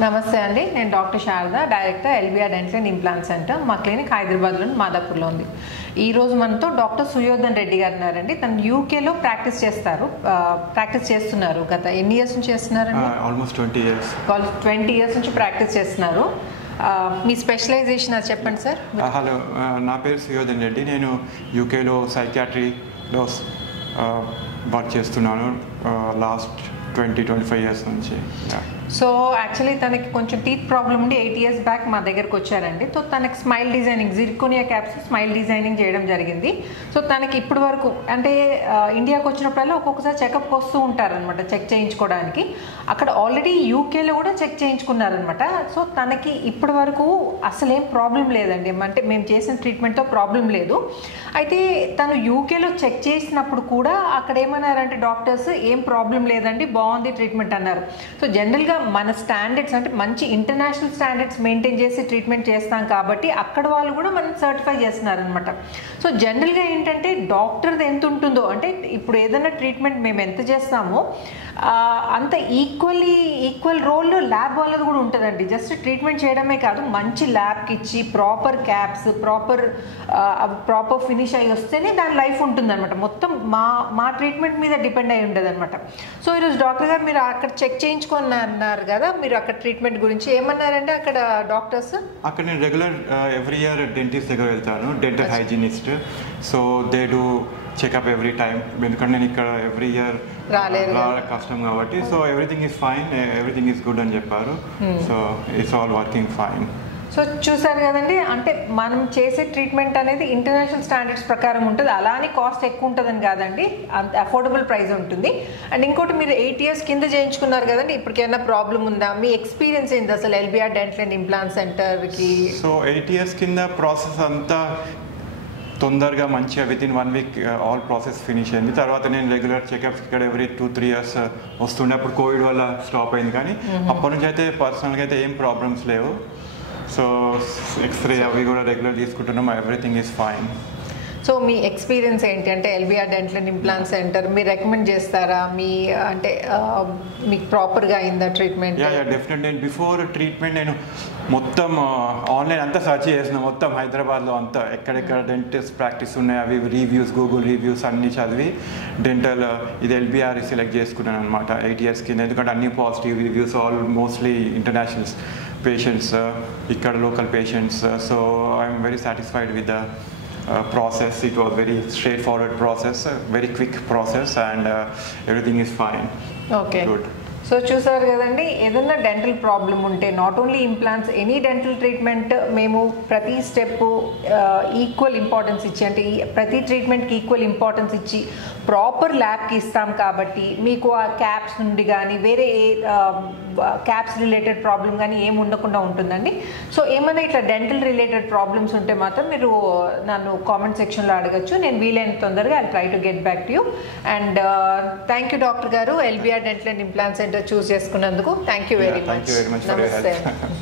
నమస్తే అండి, నేను doctor Sharada, director LBR dental and implant centre. మా క్లినిక్ హైదరాబాద్లోని మాదాపూర్లో ఉంది. ఈరోజు మనతో డాక్టర్ సుయోధన్ రెడ్డి గారు ఉన్నారండి. తను యూకేలో ప్రాక్టీస్ చేస్తున్నారు. గత ఎన్ని ఇయర్స్ నుంచి చేస్తున్నారండి? Almost 20 years. 20 years నుంచి ప్రాక్టీస్ చేస్తున్నారు. మీ స్పెషలైజేషన్ అది చెప్పండి సార్. హలో, నా పేరు సుయోధన్ రెడ్డి. నేను యూకేలో సైకియాట్రీలో వర్క్ చేస్తున్నాను లాస్ట్ 20-25 years నుంచి. సో యాక్చువల్లీ తనకి కొంచెం టీత్ ప్రాబ్లం ఉండి 8 years బ్యాక్ మా దగ్గరకు వచ్చారండి. సో తనకి smile designing, zirconia caps smile designing చేయడం జరిగింది. సో తనకి ఇప్పటి వరకు అంటే ఇండియాకి వచ్చినప్పుడల్లా ఒక్కొక్కసారి చెకప్కి వస్తూ ఉంటారనమాట చెక్ చేయించుకోవడానికి. అక్కడ ఆల్రెడీ యూకేలో కూడా చెక్ చేయించుకున్నారనమాట. సో తనకి ఇప్పటి వరకు అసలు ఏం ప్రాబ్లం లేదండి, అంటే మేము చేసిన ట్రీట్మెంట్తో ప్రాబ్లం లేదు. అయితే తను యూకేలో చెక్ చేసినప్పుడు కూడా అక్కడ ఏమన్నారంటే డాక్టర్స్ ఏం ప్రాబ్లం లేదండి, బాగుంది ట్రీట్మెంట్ అన్నారు. సో జనరల్గా మన స్టాండర్డ్స్ అంటే మంచి ఇంటర్నేషనల్ స్టాండర్డ్స్ మెయింటైన్ చేసి ట్రీట్మెంట్ చేస్తాం కాబట్టి అక్కడ వాళ్ళు కూడా మనం సర్టిఫై చేస్తున్నారనమాట. సో జనరల్గా ఏంటంటే డాక్టర్ది ఎంత ఉంటుందో, అంటే ఇప్పుడు ఏదైనా ట్రీట్మెంట్ మేము ఎంత చేస్తామో అంత ఈక్వల్ రోల్ ల్యాబ్ వాళ్ళది కూడా ఉంటుందండి. జస్ట్ ట్రీట్మెంట్ చేయడమే కాదు, మంచి ల్యాబ్కి ఇచ్చి ప్రాపర్ క్యాప్స్ ప్రాపర్ ఫినిష్ అయ్యి వస్తేనే దాని లైఫ్ ఉంటుందన్నమాట. మొత్తం మా ట్రీట్మెంట్ మీద డిపెండ్ అయి ఉంటుంది అనమాట. సో ఈరోజు డాక్టర్ గారు మీరు అక్కడ చెక్ చేయించుకొని అన్నారు కదా, మీరు అక్కడ ట్రీట్మెంట్ గురించి ఏమన్నారంటే అక్కడ డాక్టర్స్? అక్కడ నేను రెగ్యులర్ ఎవ్రీ ఇయర్ డెంటిస్ట్ దగ్గర వెళ్తాను, dental hygienist. So they do checkup every time, ఎందుకంటే నేను ఇక్కడ ఎవ్రీ ఇయర్ కష్టం కాబట్టి. So everything is fine, everything is good అని చెప్పారు. So it's all working fine. So చూసారు కదండి, అంటే మనం చేసే ట్రీట్మెంట్ అనేది ఇంటర్నేషనల్ స్టాండర్డ్స్ ప్రకారం ఉంటుంది. అలానే కాస్ట్ ఎక్కువ ఉంటుందని కాదండి, అంత అఫోర్డబుల్ ప్రైస్ ఉంటుంది. అండ్ ఇంకోటి మీరు 8 years కింద చేయించుకున్నారు కదండి, ఇప్పటికైనా ప్రాబ్లం ఉందా? మీ ఎక్స్పీరియన్స్ ఏంటి అసలు ఎల్బిఆర్ డెంటల్ అండ్ ఇంప్లాంట్ సెంటర్కి? సో 8 years కింద ప్రాసెస్ అంతా తొందరగా మంచిగా within 1 week all process finish అయింది. తర్వాత నేను రెగ్యులర్ చెకప్స్ ఇక్కడ ఎవ్రీ 2-3 years వస్తుండే. అప్పుడు కోవిడ్ వల్ల స్టాప్ అయింది, కానీ అప్పటి నుంచి అయితే పర్సనల్గా అయితే ఏం ప్రాబ్లమ్స్ లేవు. సో ఎక్స్రే అవి కూడా రెగ్యులర్ తీసుకుంటున్నాం, everything is fine. So me experience ఏంటి అంటే LBR dental and implant centre మీరు రికమెండ్ చేస్తారా? అంటే మీకు ప్రాపర్గా అయిందా ట్రీట్మెంట్? డెఫినెట్. నేను బిఫోర్ ట్రీట్మెంట్ నేను మొత్తం ఆన్లైన్ అంతా సర్చ్ చేసిన, మొత్తం హైదరాబాద్లో అంతా ఎక్కడెక్కడ డెంటిస్ట్ ప్రాక్టీస్ ఉన్నాయి అవి రివ్యూస్, గూగుల్ రివ్యూస్ అన్నీ చదివి డెంటల్ ఇది ఎల్బిఆర్ సెలెక్ట్ చేసుకున్నాను అనమాట 8 years కింద. ఎందుకంటే అన్ని positive reviews, all mostly international patients, ఇక్కడ local patients. So I'm very satisfied with the process. It was very straightforward process, very quick process, and everything is fine. Okay, good. So చూసారు కదండి, ఏదైనా dental problem ఉంటే not only implants, any dental treatment మేము ప్రతి step equal importance ఇచ్చి, అంటే ప్రతి ట్రీట్మెంట్కి ఈక్వల్ ఇంపార్టెన్స్ ఇచ్చి ప్రాపర్ ల్యాబ్కి ఇస్తాం కాబట్టి మీకు ఆ క్యాప్స్ నుండి కానీ వేరే క్యాప్స్ రిలేటెడ్ ప్రాబ్లం కానీ ఏమి ఉండకుండా ఉంటుందండి. సో ఏమైనా ఇట్లా డెంటల్ రిలేటెడ్ ప్రాబ్లమ్స్ ఉంటే మాత్రం మీరు నన్ను కామెంట్ సెక్షన్లో అడగచ్చు. నేను వీలైన తొందరగా I try to get back to you. And thank you doctor గారు, LBR dental and implant centre choose చేసుకున్నందుకు. Thank you very much. Thank you very much for your help. నమస్తే.